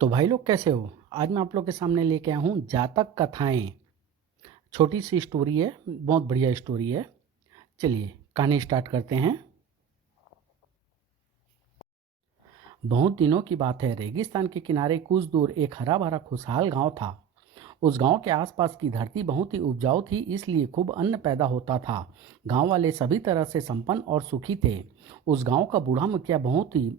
तो भाई लोग कैसे हो। आज मैं आप लोग के सामने लेके आया हूँ जातक कथाएं। छोटी सी स्टोरी है, बहुत बढ़िया स्टोरी है। चलिए कहानी स्टार्ट करते हैं। बहुत दिनों की बात है, रेगिस्तान के किनारे कुछ दूर एक हरा भरा खुशहाल गांव था। उस गांव के आसपास की धरती बहुत ही उपजाऊ थी, इसलिए खूब अन्न पैदा होता था। गांव वाले सभी तरह से संपन्न और सुखी थे। उस गांव का बूढ़ा मुखिया बहुत ही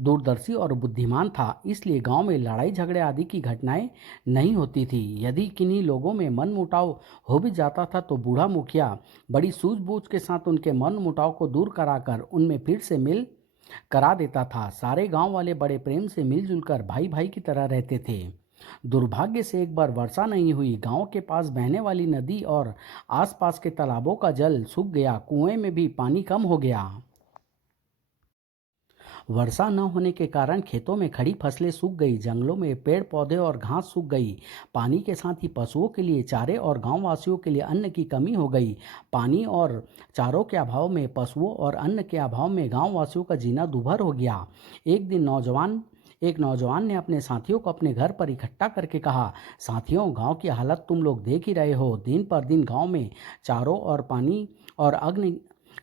दूरदर्शी और बुद्धिमान था, इसलिए गांव में लड़ाई झगड़े आदि की घटनाएं नहीं होती थी। यदि किन्हीं लोगों में मन मुटाव हो भी जाता था तो बूढ़ा मुखिया बड़ी सूझबूझ के साथ उनके मन मुटाव को दूर कराकर उनमें फिर से मिल करा देता था। सारे गांव वाले बड़े प्रेम से मिलजुल कर भाई भाई की तरह रहते थे। दुर्भाग्य से एक बार वर्षा नहीं हुई। गांव के पास बहने वाली नदी और आसपास के तालाबों का जल सूख गया। कुएं में भी पानी कम हो गया। वर्षा न होने के कारण खेतों में खड़ी फसलें सूख गई, जंगलों में पेड़ पौधे और घास सूख गई। पानी के साथ ही पशुओं के लिए चारे और गांव वासियों के लिए अन्न की कमी हो गई। पानी और चारों के अभाव में, पशुओं और अन्न के अभाव में गांव वासियों का जीना दूभर हो गया। एक नौजवान ने अपने साथियों को अपने घर पर इकट्ठा करके कहा, साथियों, गांव की हालत तुम लोग देख ही रहे हो। दिन पर दिन गांव में चारों और पानी और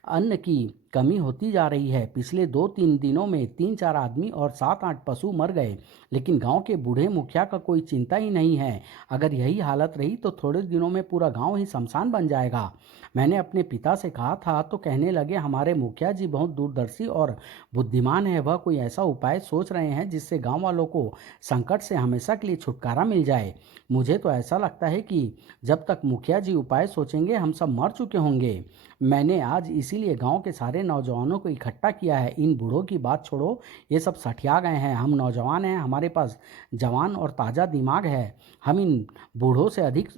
अन्न की कमी होती जा रही है। पिछले 2-3 दिनों में 3-4 आदमी और 7-8 पशु मर गए, लेकिन गांव के बूढ़े मुखिया का कोई चिंता ही नहीं है। अगर यही हालत रही तो थोड़े दिनों में पूरा गांव ही शमशान बन जाएगा। मैंने अपने पिता से कहा था तो कहने लगे, हमारे मुखिया जी बहुत दूरदर्शी और बुद्धिमान है। वह कोई ऐसा उपाय सोच रहे हैं जिससे गांव वालों को संकट से हमेशा के लिए छुटकारा मिल जाए। मुझे तो ऐसा लगता है कि जब तक मुखिया जी उपाय सोचेंगे हम सब मर चुके होंगे। मैंने आज इसीलिए गांव के सारे नौजवानों को इकट्ठा किया है। इन बूढ़ों की बात छोड़ो, ये सब सठिया गए हैं। हम नौजवान हैं, हमारे पास जवान और ताज़ा दिमाग है। हम इन बूढ़ों से अधिक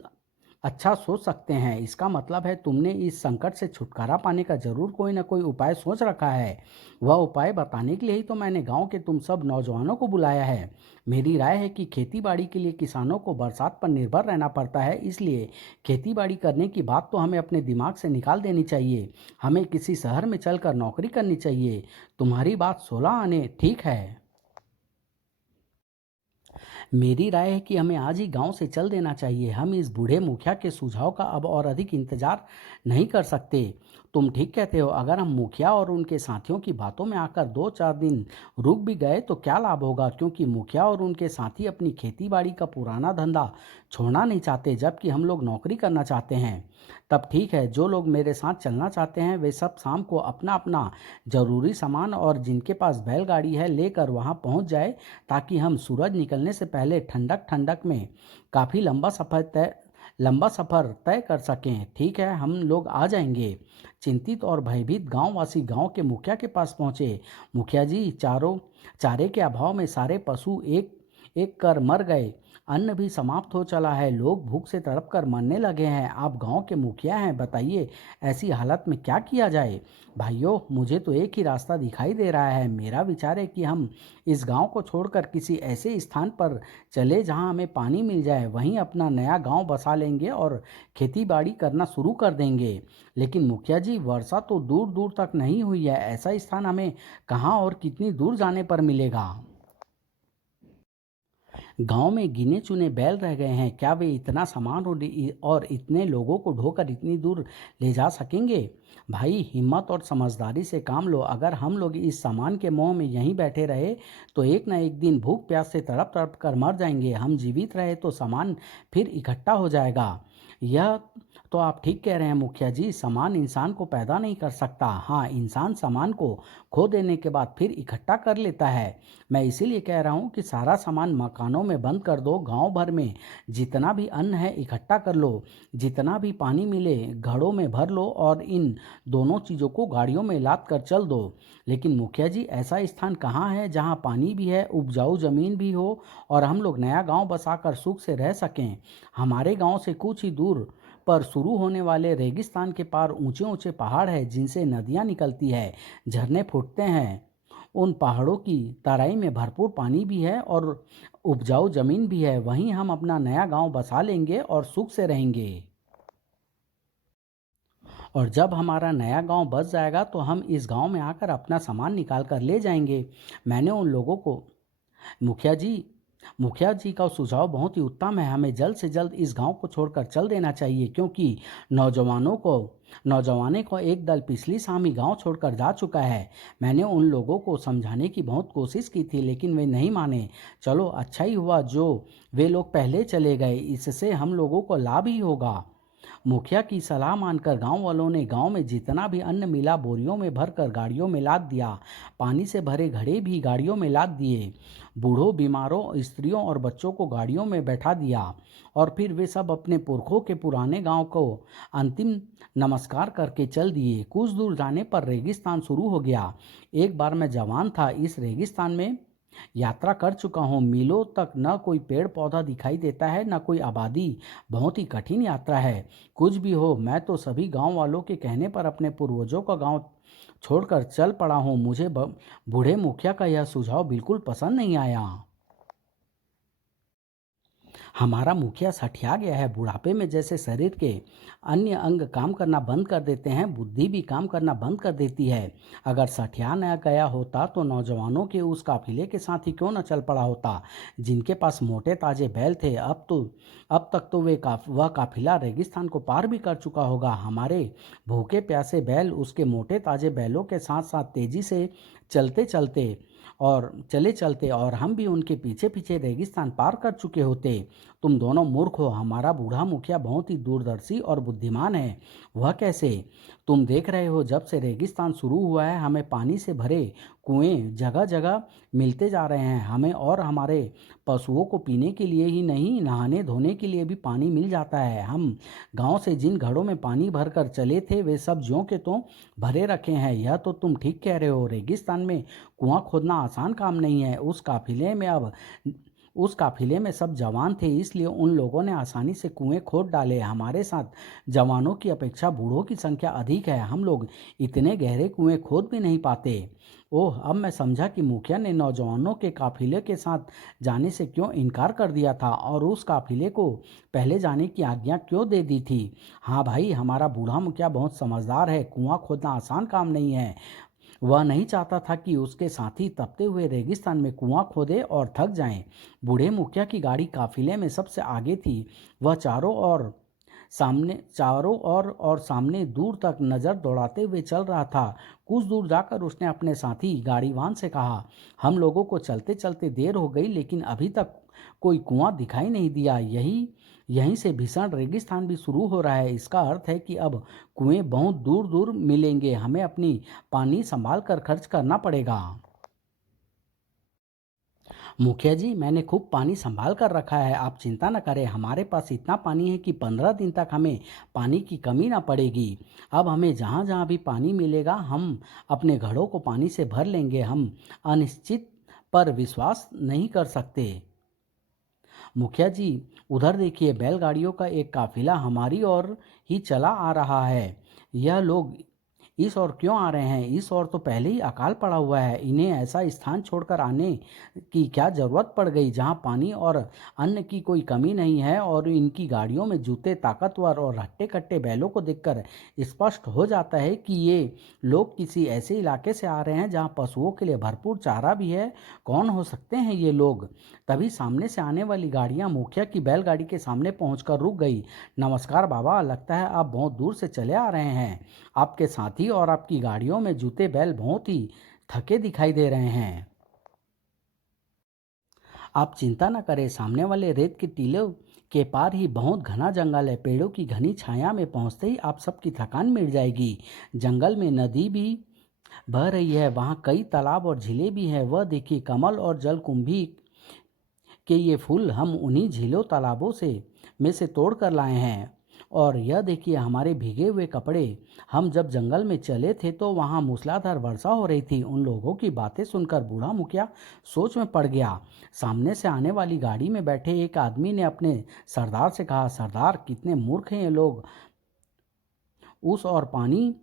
अच्छा सोच सकते हैं। इसका मतलब है तुमने इस संकट से छुटकारा पाने का जरूर कोई ना कोई उपाय सोच रखा है। वह उपाय बताने के लिए ही तो मैंने गांव के तुम सब नौजवानों को बुलाया है। मेरी राय है कि खेती बाड़ी के लिए किसानों को बरसात पर निर्भर रहना पड़ता है, इसलिए खेती बाड़ी करने की बात तो हमें अपने दिमाग से निकाल देनी चाहिए। हमें किसी शहर में चलकर नौकरी करनी चाहिए। तुम्हारी बात 16 आने ठीक है। मेरी राय है कि हमें आज ही गांव से चल देना चाहिए। हम इस बूढ़े मुखिया के सुझाव का अब और अधिक इंतजार नहीं कर सकते। तुम ठीक कहते हो। अगर हम मुखिया और उनके साथियों की बातों में आकर 2-4 दिन रुक भी गए तो क्या लाभ होगा, क्योंकि मुखिया और उनके साथी अपनी खेती बाड़ी का पुराना धंधा छोड़ना नहीं चाहते, जबकि हम लोग नौकरी करना चाहते हैं। तब ठीक है, जो लोग मेरे साथ चलना चाहते हैं वे सब शाम को अपना अपना जरूरी सामान और जिनके पास बैलगाड़ी है लेकर वहां पहुंच जाए, ताकि हम सूरज निकलने से पहले ठंडक ठंडक में काफ़ी लंबा सफ़र तय कर सकें। ठीक है, हम लोग आ जाएंगे। चिंतित और भयभीत गांववासी गांव के मुखिया के पास पहुंचे। मुखिया जी, चारे के अभाव में सारे पशु एक एक कर मर गए। अन्न भी समाप्त हो चला है। लोग भूख से तड़प कर मरने लगे हैं। आप गांव के मुखिया हैं, बताइए ऐसी हालत में क्या किया जाए। भाइयों, मुझे तो एक ही रास्ता दिखाई दे रहा है। मेरा विचार है कि हम इस गांव को छोड़कर किसी ऐसे स्थान पर चले जहां हमें पानी मिल जाए। वहीं अपना नया गांव बसा लेंगे और खेती बाड़ी करना शुरू कर देंगे। लेकिन मुखिया जी, वर्षा तो दूर दूर तक नहीं हुई है। ऐसा स्थान हमें कहाँ और कितनी दूर जाने पर मिलेगा। गांव में गिने चुने बैल रह गए हैं। क्या वे इतना सामान और इतने लोगों को ढोकर इतनी दूर ले जा सकेंगे। भाई, हिम्मत और समझदारी से काम लो। अगर हम लोग इस सामान के मोह में यहीं बैठे रहे तो एक ना एक दिन भूख प्यास से तड़प तड़प कर मर जाएंगे। हम जीवित रहे तो सामान फिर इकट्ठा हो जाएगा। यह तो आप ठीक कह रहे हैं मुखिया जी, सामान इंसान को पैदा नहीं कर सकता। हाँ, इंसान सामान को खो देने के बाद फिर इकट्ठा कर लेता है। मैं इसीलिए कह रहा हूँ कि सारा सामान मकानों में बंद कर दो। गांव भर में जितना भी अन्न है इकट्ठा कर लो। जितना भी पानी मिले घड़ों में भर लो और इन दोनों चीज़ों को गाड़ियों में लाद कर चल दो। लेकिन मुखिया जी, ऐसा स्थान कहाँ है जहाँ पानी भी है, उपजाऊ जमीन भी हो और हम लोग नया गांव बसाकर सुख से रह सकें। हमारे गांव से कुछ ही दूर पर शुरू होने वाले रेगिस्तान के पार ऊंचे ऊंचे पहाड़ है जिनसे नदियां निकलती है, झरने फूटते हैं। उन पहाड़ों की तराई में भरपूर पानी भी है और उपजाऊ जमीन भी है। वहीं हम अपना नया गांव बसा लेंगे और सुख से रहेंगे। और जब हमारा नया गांव बस जाएगा तो हम इस गांव में आकर अपना सामान निकाल कर ले जाएंगे। मैंने उन लोगों को मुखिया जी मुखिया जी का सुझाव बहुत ही उत्तम है। हमें जल्द से जल्द इस गांव को छोड़कर चल देना चाहिए, क्योंकि नौजवानों को एक दल पिछली शाम ही गांव छोड़कर जा चुका है। मैंने उन लोगों को समझाने की बहुत कोशिश की थी, लेकिन वे नहीं माने। चलो, अच्छा ही हुआ जो वे लोग पहले चले गए, इससे हम लोगों को लाभ ही होगा। मुखिया की सलाह मानकर गांव वालों ने गांव में जितना भी अन्न मिला बोरियों में भरकर गाड़ियों में लाद दिया। पानी से भरे घड़े भी गाड़ियों में लाद दिए। बूढ़ों, बीमारों, स्त्रियों और बच्चों को गाड़ियों में बैठा दिया, और फिर वे सब अपने पुरखों के पुराने गांव को अंतिम नमस्कार करके चल दिए। कुछ दूर जाने पर रेगिस्तान शुरू हो गया। एक बार मैं जवान था, इस रेगिस्तान में यात्रा कर चुका हूँ। मीलों तक न कोई पेड़ पौधा दिखाई देता है, न कोई आबादी। बहुत ही कठिन यात्रा है। कुछ भी हो, मैं तो सभी गांव वालों के कहने पर अपने पूर्वजों का गांव छोड़कर चल पड़ा हूँ। मुझे बूढ़े मुखिया का यह सुझाव बिल्कुल पसंद नहीं आया। हमारा मुखिया सठिया गया है। बुढ़ापे में जैसे शरीर के अन्य अंग काम करना बंद कर देते हैं, बुद्धि भी काम करना बंद कर देती है। अगर सठिया न गया होता तो नौजवानों के उस काफिले के साथ ही क्यों न चल पड़ा होता, जिनके पास मोटे ताजे बैल थे। अब तक तो वह काफिला रेगिस्तान को पार भी कर चुका होगा। हमारे भूखे प्यासे बैल उसके मोटे ताजे बैलों के साथ साथ तेजी से चलते चलते चले चलते, और हम भी उनके पीछे पीछे रेगिस्तान पार कर चुके होते। तुम दोनों मूर्ख हो। हमारा बूढ़ा मुखिया बहुत ही दूरदर्शी और बुद्धिमान है। वह कैसे? तुम देख रहे हो, जब से रेगिस्तान शुरू हुआ है हमें पानी से भरे कुएं जगह जगह मिलते जा रहे हैं। हमें और हमारे पशुओं को पीने के लिए ही नहीं, नहाने धोने के लिए भी पानी मिल जाता है। हम गांव से जिन घड़ों में पानी भरकर चले थे वे सब ज्यों के त्यों भरे रखे हैं। यह तो तुम ठीक कह रहे हो। रेगिस्तान में कुआं खोदना आसान काम नहीं है। उस काफिले में सब जवान थे, इसलिए उन लोगों ने आसानी से कुएं खोद डाले। हमारे साथ जवानों की अपेक्षा बूढ़ों की संख्या अधिक है। हम लोग इतने गहरे कुएं खोद भी नहीं पाते। ओह, अब मैं समझा कि मुखिया ने नौजवानों के काफिले के साथ जाने से क्यों इनकार कर दिया था, और उस काफिले को पहले जाने की आज्ञा क्यों दे दी थी। हाँ भाई, हमारा बूढ़ा मुखिया बहुत समझदार है। कुआं खोदना आसान काम नहीं है। वह नहीं चाहता था कि उसके साथी तपते हुए रेगिस्तान में कुआं खोदे और थक जाएं। बूढ़े मुखिया की गाड़ी काफिले में सबसे आगे थी। वह चारों ओर और सामने दूर तक नजर दौड़ाते हुए चल रहा था। कुछ दूर जाकर उसने अपने साथी गाड़ीवान से कहा, हम लोगों को चलते चलते देर हो गई, लेकिन अभी तक कोई कुआं दिखाई नहीं दिया। यहीं से भीषण रेगिस्तान भी शुरू हो रहा है। इसका अर्थ है कि अब कुएं बहुत दूर दूर मिलेंगे। हमें अपनी पानी संभाल कर खर्च करना पड़ेगा। मुखिया जी, मैंने खूब पानी संभाल कर रखा है, आप चिंता न करें। हमारे पास इतना पानी है कि 15 दिन तक हमें पानी की कमी ना पड़ेगी। अब हमें जहाँ जहाँ भी पानी मिलेगा हम अपने घड़ों को पानी से भर लेंगे। हम अनिश्चित पर विश्वास नहीं कर सकते। मुखिया जी, उधर देखिए, बैलगाड़ियों का एक काफिला हमारी ओर ही चला आ रहा है। यह लोग इस ओर क्यों आ रहे हैं? इस ओर तो पहले ही अकाल पड़ा हुआ है। इन्हें ऐसा स्थान छोड़कर आने की क्या जरूरत पड़ गई जहां पानी और अन्न की कोई कमी नहीं है? और इनकी गाड़ियों में जूते ताकतवर और हट्टे कट्टे बैलों को देखकर स्पष्ट हो जाता है कि ये लोग किसी ऐसे इलाके से आ रहे हैं जहां पशुओं के लिए भरपूर चारा भी है। कौन हो सकते हैं ये लोग? तभी सामने से आने वाली गाड़ियां मुखिया की बैलगाड़ी के सामने पहुंचकर रुक गई। नमस्कार बाबा, लगता है आप बहुत दूर से चले आ रहे हैं। आपके साथी और आपकी गाड़ियों में जूते बैल बहुत ही थके दिखाई दे रहे हैं। आप चिंता न करें, सामने वाले रेत के टीलों के पार ही बहुत घना जंगल है। पेड़ों की घनी छाया में पहुंचते ही आप सबकी थकान मिट जाएगी। जंगल में नदी भी बह रही है, वहाँ कई तालाब और झीलें भी हैं। वह देखिए, कमल और जलकुंभी कि ये फूल हम उन्हीं झीलों तालाबों से में से तोड़ कर लाए हैं। और यह देखिए, हमारे भीगे हुए कपड़े। हम जब जंगल में चले थे तो वहाँ मूसलाधार वर्षा हो रही थी। उन लोगों की बातें सुनकर बूढ़ा मुखिया सोच में पड़ गया। सामने से आने वाली गाड़ी में बैठे एक आदमी ने अपने सरदार से कहा, सरदार, कितने मूर्ख हैं ये लोग। उस और पानी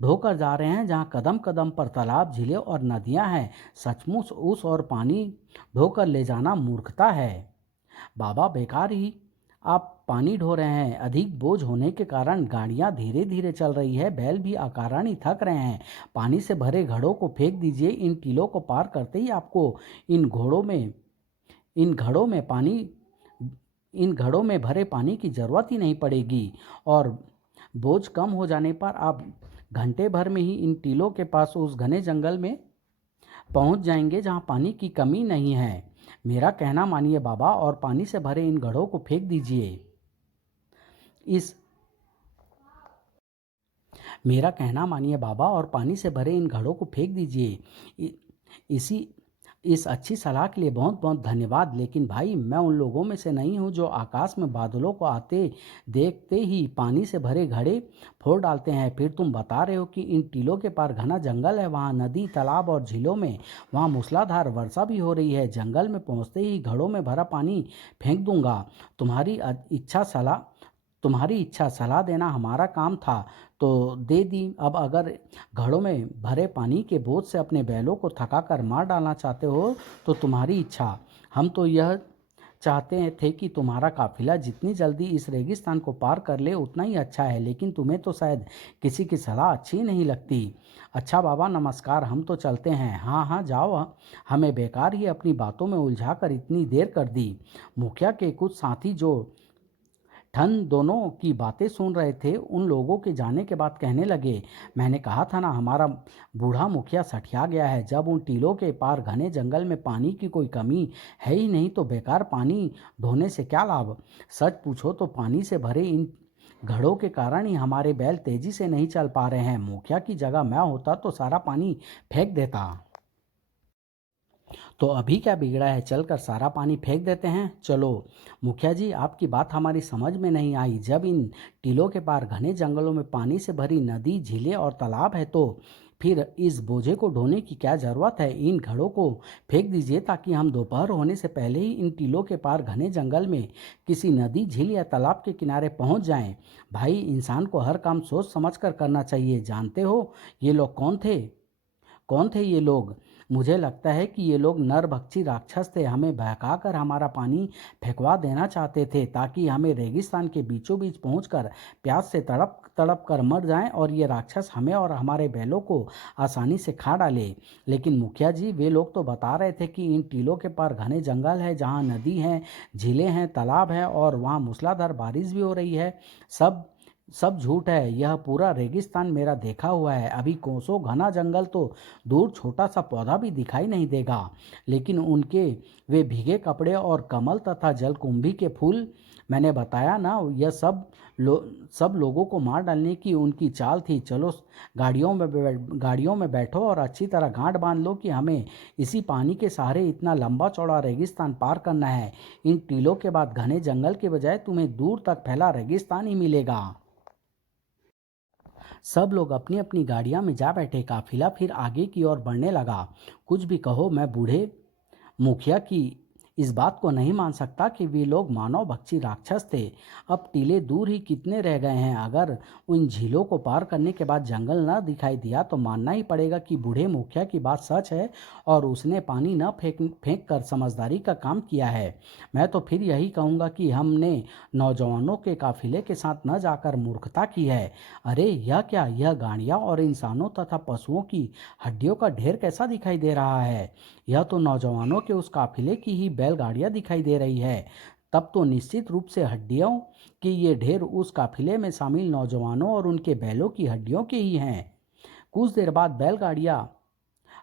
ढोकर जा रहे हैं जहाँ कदम कदम पर तालाब, झीलें और नदियाँ हैं। सचमुच उस और पानी ढोकर ले जाना मूर्खता है। बाबा, बेकार ही आप पानी ढो रहे हैं। अधिक बोझ होने के कारण गाड़ियां धीरे धीरे चल रही है। बैल भी अकारण ही थक रहे हैं। पानी से भरे घड़ों को फेंक दीजिए। इन टीलों को पार करते ही आपको इन घोड़ों में इन घड़ों में पानी इन घड़ों में भरे पानी की ज़रूरत ही नहीं पड़ेगी और बोझ कम हो जाने पर आप घंटे भर में ही इन टीलों के पास उस घने जंगल में पहुंच जाएंगे जहां पानी की कमी नहीं है। मेरा कहना मानिए बाबा और पानी से भरे इन घड़ों को फेंक दीजिए। इस मेरा कहना मानिए बाबा और पानी से भरे इन घड़ों को फेंक दीजिए। इ- इसी इस अच्छी सलाह के लिए बहुत बहुत धन्यवाद। लेकिन भाई मैं उन लोगों में से नहीं हूँ जो आकाश में बादलों को आते देखते ही पानी से भरे घड़े फोड़ डालते हैं। फिर तुम बता रहे हो कि इन टीलों के पार घना जंगल है, वहाँ नदी तालाब और झीलों में वहाँ मूसलाधार वर्षा भी हो रही है। जंगल में पहुँचते ही घड़ों में भरा पानी फेंक दूंगा। तुम्हारी इच्छा सलाह तुम्हारी इच्छा सलाह देना हमारा काम था तो दे दी। अब अगर घड़ों में भरे पानी के बोझ से अपने बैलों को थकाकर मार डालना चाहते हो तो तुम्हारी इच्छा। हम तो यह चाहते थे कि तुम्हारा काफिला जितनी जल्दी इस रेगिस्तान को पार कर ले उतना ही अच्छा है, लेकिन तुम्हें तो शायद किसी की सलाह अच्छी नहीं लगती। अच्छा बाबा नमस्कार, हम तो चलते हैं। हाँ हाँ जाओ, हमें बेकार ही अपनी बातों में उलझा कर इतनी देर कर दी। मुखिया के कुछ साथी जो ठन दोनों की बातें सुन रहे थे उन लोगों के जाने के बाद कहने लगे, मैंने कहा था ना हमारा बूढ़ा मुखिया सठिया गया है। जब उन टीलों के पार घने जंगल में पानी की कोई कमी है ही नहीं तो बेकार पानी ढोने से क्या लाभ। सच पूछो तो पानी से भरे इन घड़ों के कारण ही हमारे बैल तेजी से नहीं चल पा रहे हैं। मुखिया की जगह मैं होता तो सारा पानी फेंक देता। तो अभी क्या बिगड़ा है, चलकर सारा पानी फेंक देते हैं। चलो मुखिया जी, आपकी बात हमारी समझ में नहीं आई। जब इन टीलों के पार घने जंगलों में पानी से भरी नदी झीलें और तालाब है तो फिर इस बोझे को ढोने की क्या ज़रूरत है। इन घड़ों को फेंक दीजिए ताकि हम दोपहर होने से पहले ही इन टीलों के पार घने जंगल में किसी नदी झील या तालाब के किनारे पहुंच जाएं। भाई इंसान को हर काम सोच समझ कर करना चाहिए। जानते हो ये लोग कौन थे ये लोग। मुझे लगता है कि ये लोग नरभक्षी राक्षस थे। हमें बहकाकर हमारा पानी फेंकवा देना चाहते थे ताकि हमें रेगिस्तान के बीचों बीच पहुंचकर प्यास से तड़प तड़प कर मर जाएं और ये राक्षस हमें और हमारे बैलों को आसानी से खा डाले। लेकिन मुखिया जी वे लोग तो बता रहे थे कि इन टीलों के पार घने जंगल है जहाँ नदी है, झीलें हैं, तालाब है और वहाँ मूसलाधार बारिश भी हो रही है। सब सब झूठ है। यह पूरा रेगिस्तान मेरा देखा हुआ है। अभी कोसों घना जंगल तो दूर छोटा सा पौधा भी दिखाई नहीं देगा, लेकिन उनके वे भीगे कपड़े और कमल तथा जलकुंभी के फूल, मैंने बताया ना यह सब लोगों को मार डालने की उनकी चाल थी। चलो गाड़ियों में बैठो और अच्छी तरह गांठ बांध लो कि हमें इसी पानी के सहारे इतना लंबा चौड़ा रेगिस्तान पार करना है। इन टीलों के बाद घने जंगल के बजाय तुम्हें दूर तक फैला रेगिस्तान ही मिलेगा। सब लोग अपनी अपनी गाड़ियां में जा बैठे। काफिला फिर आगे की ओर बढ़ने लगा। कुछ भी कहो, मैं बूढ़े मुखिया की इस बात को नहीं मान सकता कि वे लोग मानव भक्षी राक्षस थे। अब टीले दूर ही कितने रह गए हैं। अगर उन झीलों को पार करने के बाद जंगल न दिखाई दिया तो मानना ही पड़ेगा कि बूढ़े मुखिया की बात सच है और उसने पानी न फेंक फेंक कर समझदारी का काम किया है। मैं तो फिर यही कहूँगा कि हमने नौजवानों के काफिले के साथ न जाकर मूर्खता की है। अरे यह क्या, यह गाड़ियाँ और इंसानों तथा पशुओं की हड्डियों का ढेर कैसा दिखाई दे रहा है। यह तो नौजवानों के उस काफिले की ही बैलगाड़ियां दिखाई दे रही है। तब तो निश्चित रूप से हड्डियों की ये ढेर उस काफिले में शामिल नौजवानों और उनके बैलों की हड्डियों के ही हैं। कुछ देर बाद बैलगाड़ियां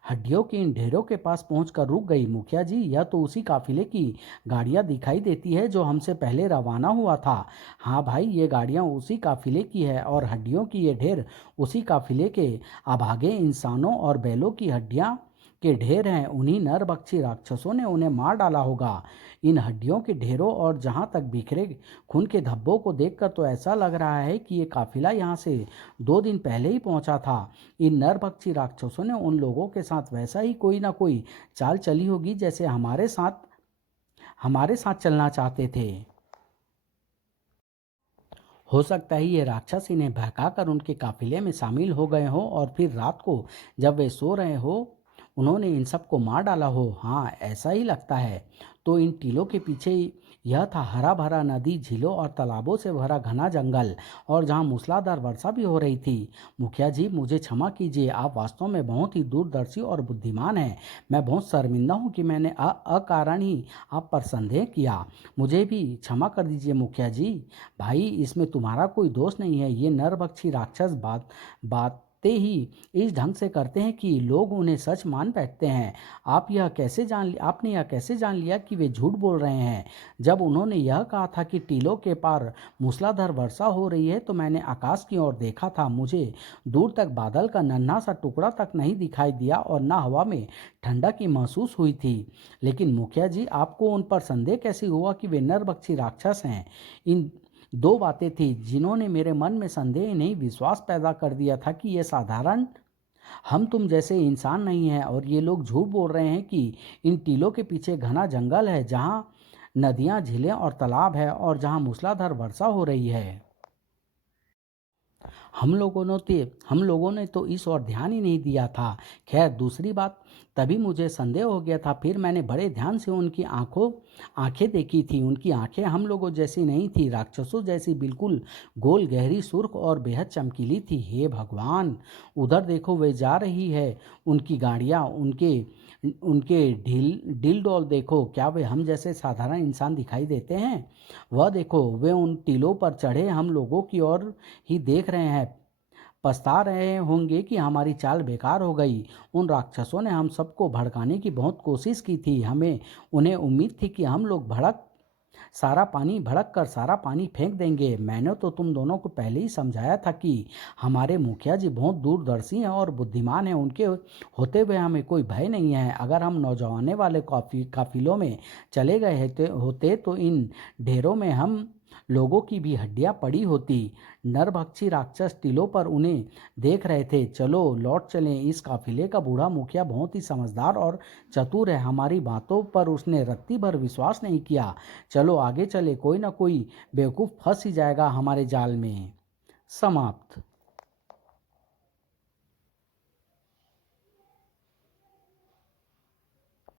हड्डियों के इन ढेरों के पास पहुंचकर रुक गई। मुखिया जी यह तो उसी काफिले की गाड़ियां दिखाई देती है जो हमसे पहले रवाना हुआ था। हाँ भाई, ये गाड़ियां उसी काफिले की है और हड्डियों की ये ढेर उसी काफिले के अभागे इंसानों और बैलों की हड्डियां के ढेर हैं। उन्हीं नरभक्षी राक्षसों ने उन्हें मार डाला होगा। इन हड्डियों के ढेरों और जहाँ तक बिखरे खून के धब्बों को देखकर तो ऐसा लग रहा है कि ये काफिला यहाँ से 2 दिन पहले ही पहुंचा था। इन नरभक्षी राक्षसों ने उन लोगों के साथ वैसा ही कोई ना कोई चाल चली होगी जैसे हमारे साथ चलना चाहते थे। हो सकता है ये राक्षस इन्हें बहकाकर उनके काफिले में शामिल हो गए हों और फिर रात को जब वे सो रहे हो उन्होंने इन सबको मार डाला हो। हाँ, ऐसा ही लगता है। तो इन टीलों के पीछे यह था हरा भरा नदी, झीलों और तालाबों से भरा घना जंगल, और जहाँ मूसलाधार वर्षा भी हो रही थी। मुखिया जी, मुझे क्षमा कीजिए, आप वास्तव में बहुत ही दूरदर्शी और बुद्धिमान हैं। मैं बहुत शर्मिंदा हूँ कि मैंने अकारण ही आप पर संदेह किया। मुझे भी क्षमा कर दीजिए मुखिया जी। भाई, इसमें तुम्हारा कोई दोष नहीं है। ये नरभक्षी राक्षस बातें ही इस ढंग से करते हैं कि लोग उन्हें सच मान बैठते हैं। आपने यह कैसे जान लिया कि वे झूठ बोल रहे हैं? जब उन्होंने यह कहा था कि टीलों के पार मूसलाधार वर्षा हो रही है, तो मैंने आकाश की ओर देखा था। मुझे दूर तक बादल का नन्हा सा टुकड़ा तक नहीं दिखाई दिया और न हवा में ठंडक की महसूस हुई थी। लेकिन मुखिया जी, आपको उन पर संदेह कैसे हुआ कि वे नरभक्षी राक्षस हैं? इन दो बातें थी जिन्होंने मेरे मन में संदेह नहीं, विश्वास पैदा कर दिया था कि ये साधारण हम तुम जैसे इंसान नहीं हैं, और ये लोग झूठ बोल रहे हैं कि इन टीलों के पीछे घना जंगल है, जहाँ नदियाँ, झीलें और तालाब है, और जहाँ मूसलाधार वर्षा हो रही है। हम लोगों ने तो इस ओर ध्यान ही नहीं दिया था। खैर, दूसरी बात, तभी मुझे संदेह हो गया था। फिर मैंने बड़े ध्यान से उनकी आंखें देखी थी। उनकी आंखें हम लोगों जैसी नहीं थी, राक्षसों जैसी, बिल्कुल गोल, गहरी, सुर्ख और बेहद चमकीली थी। हे भगवान! उधर देखो, वे जा रही है। उनकी गाड़ियाँ, उनके उनके ढील डोल देखो। क्या वे हम जैसे साधारण इंसान दिखाई देते हैं? वह देखो, वे उन टीलों पर चढ़े हम लोगों की ओर ही देख रहे हैं। पछता रहे होंगे कि हमारी चाल बेकार हो गई। उन राक्षसों ने हम सबको भड़काने की बहुत कोशिश की थी। उन्हें उम्मीद थी कि हम लोग भड़क कर सारा पानी फेंक देंगे। मैंने तो तुम दोनों को पहले ही समझाया था कि हमारे मुखिया जी बहुत दूरदर्शी हैं और बुद्धिमान हैं। उनके होते हुए हमें कोई भय नहीं है। अगर हम नौजवाने वाले काफिलों में चले गए होते तो इन ढेरों में हम लोगों की भी हड्डियां पड़ी होती। नरभक्षी राक्षस टीलों पर उन्हें देख रहे थे। चलो लौट चलें। इस काफिले का बूढ़ा मुखिया बहुत ही समझदार और चतुर है। हमारी बातों पर उसने रत्ती भर विश्वास नहीं किया। चलो आगे चले, कोई ना कोई बेवकूफ़ फंस ही जाएगा हमारे जाल में। समाप्त।